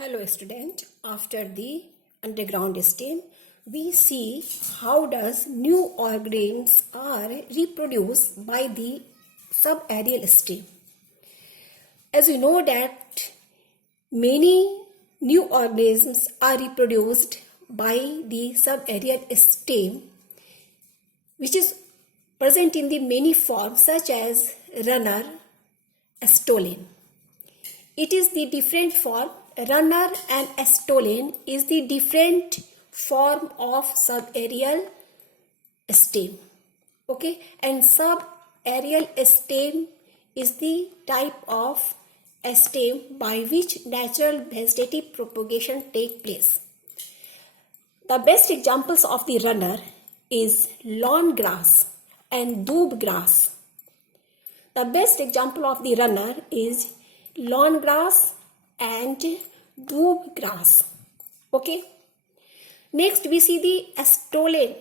Hello student, after the underground stem, we see how does new organisms are reproduced by the subaerial stem. As we know that many new organisms are reproduced by the subaerial stem, which is present in the many forms such as runner, stolon. It is the different form. Runner and stolon is the different form of subaerial stem. Okay, and subaerial stem is the type of stem by which natural vegetative propagation take place. The best examples of the runner is lawn grass and doob grass. The best example of the runner is lawn grass and doob grass. Okay. Next we see the stolon.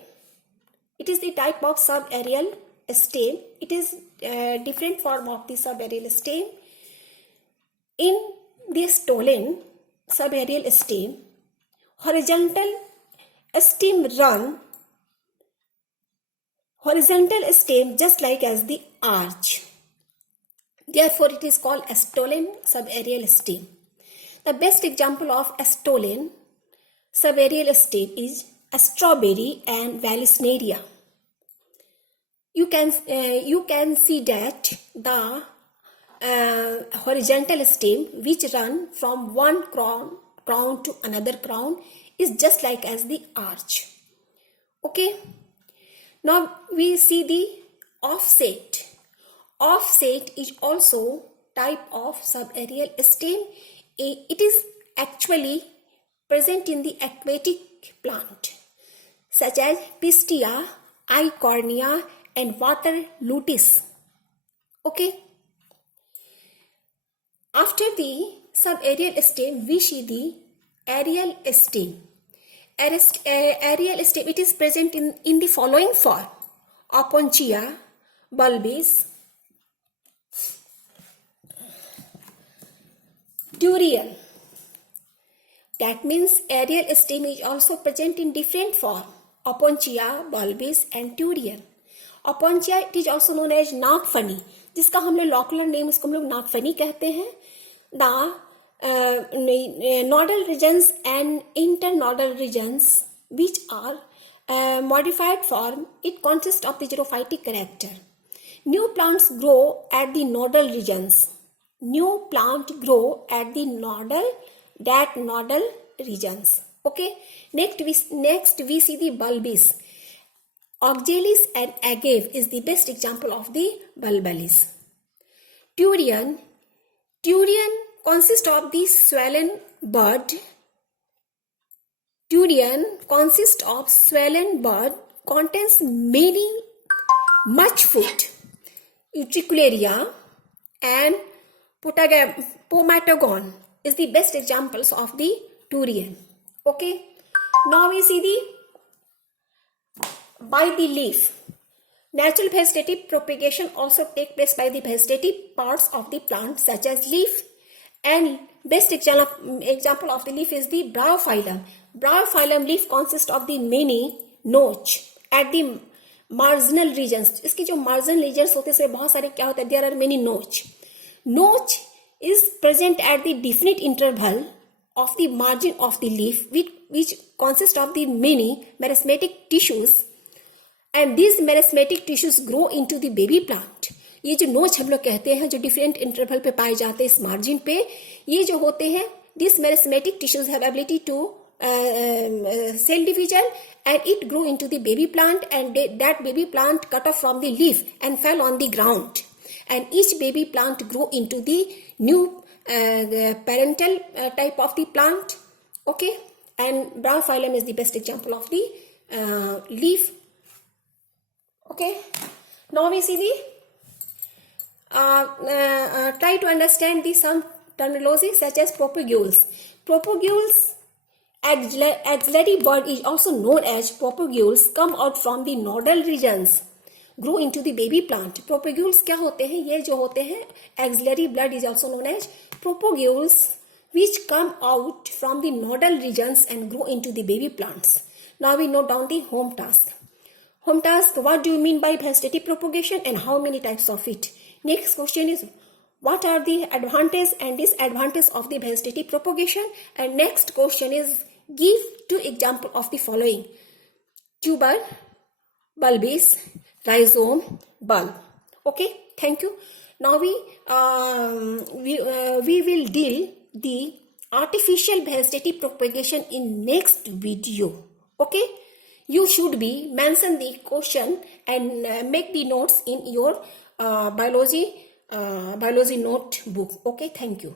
It is the type of subaerial stem. It is a different form of the subaerial stem. In the stolon subaerial stem, horizontal stem just like as the arch. Therefore, it is called stolon subaerial stem. The best example of stolon subaerial stem is strawberry and vallisneria. You can see that the horizontal stem which run from one crown to another crown is just like as the arch. Okay. Now we see the offset. Offset is also type of subaerial stem. It is actually present in the aquatic plant such as Pistia, Eichhornia and water luteus. Okay. After the subaerial stem, we see the aerial stem. Aerial stem, it is present in the following form: Opuntia, bulbous, Turian. That means aerial stem is also present in different form: Opuntia, bulbous and Turian. Opuntia, it is also known as नागफनी, जिसका हम लोग लॉकुलर name उसको हम लोग नागफनी कहते हैं. The nodal regions and internodal regions which are modified form, it consists of the xerophytic character. New plants grow at the nodal regions. New plant grow at the nodal regions. Okay. Next we see the bulbous. Oxalis and agave is the best example of the bulbous. Turian consists of the swollen bud. Turian consists of swollen bud, contains much food. Utricularia and Pomatogon is the best examples of the Turian. Okay. Now we see by the leaf. Natural vegetative propagation also takes place by the vegetative parts of the plant such as leaf, and best example of the leaf is the Bryophyllum. Bryophyllum leaf consists of the many notch at the marginal regions. इसकी जो marginal regions होते हैं बहुत सारे क्या होते हैं? There are many notch. Notch is present at the definite interval of the margin of the leaf which consists of the many meristematic tissues, and these meristematic tissues grow into the baby plant. ये जो नोच हम लोग कहते हैं जो different interval पे पाए जाते हैं इस मार्जिन पे, ये जो होते हैं this meristematic tissues have ability to cell division and it grew into the baby plant, and that baby plant cut off from the leaf and fell on the ground, and each baby plant grew into the new parental type of the plant. Okay, and Bryophyllum is the best example of the leaf. Okay, now we see the try to understand some terminology such as propagules. Propagules, axillary bud is also known as propagules, come out from the nodal regions, grow into the baby plant. Propagules क्या होते हैं? ये जो होते हैं axillary bud is also known as propagules, which come out from the nodal regions and grow into the baby plants. Now we note down the home task. Home task, what do you mean by vegetative propagation and how many types of it? Next question is, what are the advantages and disadvantages of the vegetative propagation? And next question is, give 2 examples of the following: tuber, bulbous, rhizome, bulb. Okay, thank you. Now we will deal the artificial vegetative propagation in next video. Okay, you should be mention the question and make the notes in your biology notebook. Okay, thank you.